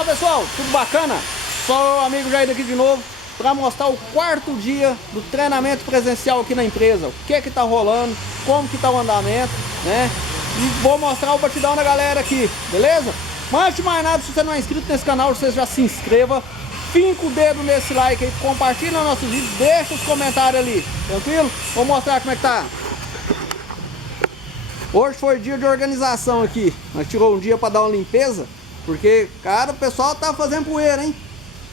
Fala pessoal, tudo bacana? Só o amigo Jair aqui de novo para mostrar o quarto dia do treinamento presencial aqui na empresa. O que tá rolando, como que tá o andamento, né? E vou mostrar o batidão da galera aqui, beleza? Mas antes de mais nada, se você não é inscrito nesse canal, você já se inscreva, finca o dedo nesse like aí, compartilha o nosso vídeo, deixa os comentários ali, tranquilo? Vou mostrar como é que tá. Hoje foi dia de organização aqui, nós tirou um dia para dar uma limpeza, porque, cara, o pessoal tá fazendo poeira, hein?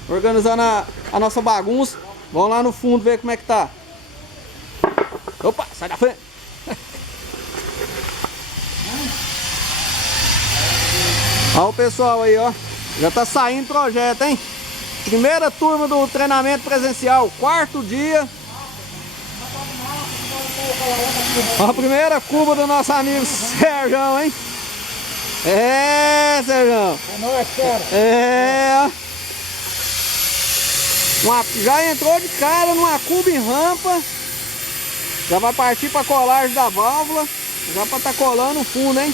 Organizando a nossa bagunça. Vamos lá no fundo ver como é que tá. Opa, sai da frente. Olha o pessoal aí, ó. Já tá saindo projeto, hein? Primeira turma do treinamento presencial, quarto dia. A primeira curva do nosso amigo Serjão, hein? É, Serjão. É nóis, cara. É. Já entrou de cara numa curva em rampa. Já vai partir para colagem da válvula. Já para tá colando o fundo, hein?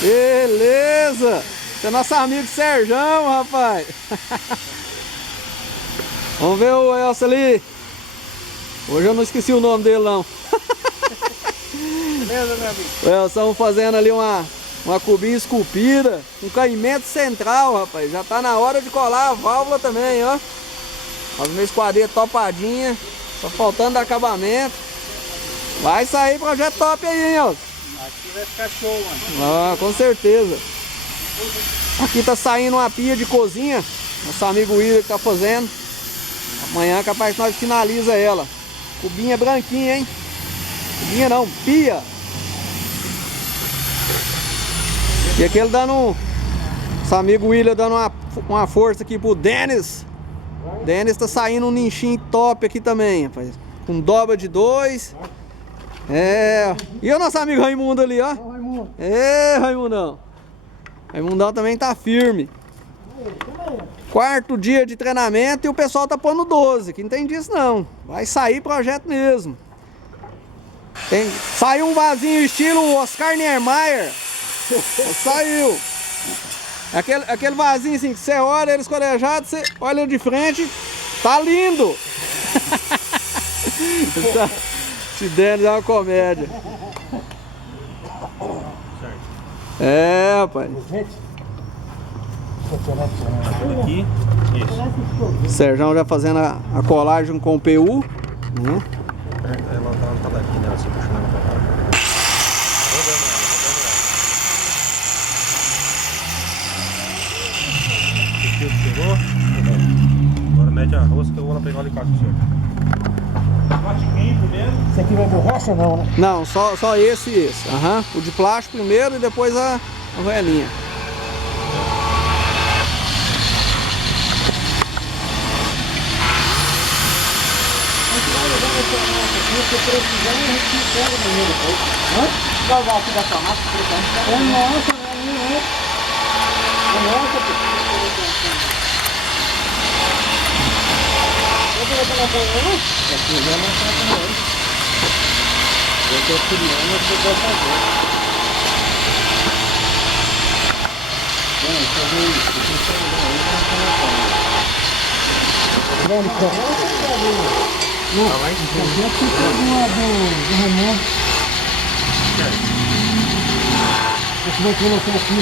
Beleza. Esse é nosso amigo Serjão, rapaz. Vamos ver o Elcio ali. Hoje eu não esqueci o nome dele, não. Beleza, meu amigo? O Elcio, estamos fazendo ali uma cubinha esculpida, um caimento central, rapaz. Já tá na hora de colar a válvula também, ó. As minhas esquadrinhas topadinha, só faltando acabamento. Vai sair projeto top aí, hein, Elcio? Aqui vai ficar show, mano. Ah, com certeza. Aqui tá saindo uma pia de cozinha, nosso amigo William que tá fazendo. Amanhã capaz que nós finaliza ela. Cubinha branquinha, hein? Cubinha não, pia. E aquele dando nosso amigo William dando uma força aqui pro Denis. Denis tá saindo um ninchinho top aqui também, rapaz. Com dobra de 2. É. E o nosso amigo Raimundo ali, ó. Raimundo. É, Raimundão. Raimundão também tá firme. Quarto dia de treinamento e o pessoal tá pondo 12. Que não tem disso não. Vai sair projeto mesmo. Saiu um vasinho estilo Oscar Niemeyer. Saiu. Aquele vasinho assim que você olha ele escorejado, você olha de frente, tá lindo. Esse Denis é uma comédia. É, rapaz. Aqui. Isso. Serjão já fazendo a colagem com o PU. Né? Ela tá daqui, né? Assim, puxando a colagem. Chegou? Agora mede a rosca que eu vou lá pegar o alicate pro senhor. Primeiro. Esse aqui vai borracha ou não, né? Não, só esse e esse. Uhum. O de plástico primeiro e depois a velinha. Jogar aqui da tomate, é nossa, né? É nossa, eu tô criando, eu tô fazer. Vamos fazer isso, vamos não, vai aqui do Ramon. Você vai colocar aqui.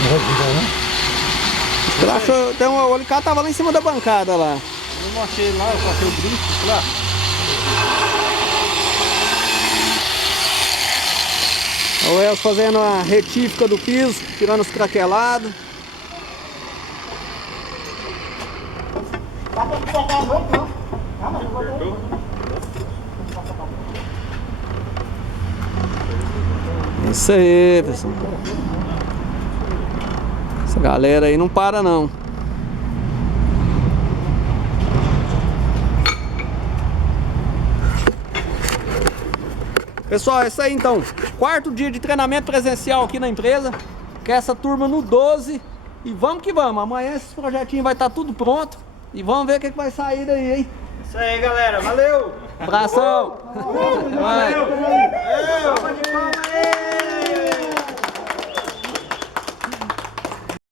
Não vai pegar, né? Ele achou, tem o alicate tava lá em cima da bancada lá. Eu não achei lá, eu passei o brinco lá. O Elcio fazendo a retífica do piso, tirando os craquelados. Isso aí, pessoal. Essa galera aí não para não. Pessoal, é isso aí então. Quarto dia de treinamento presencial aqui na empresa. Com essa turma no 12. E vamos que vamos. Amanhã esse projetinho vai estar tudo pronto. E vamos ver o que vai sair daí, hein? Isso aí, galera. Valeu! Abração! Valeu! Valeu!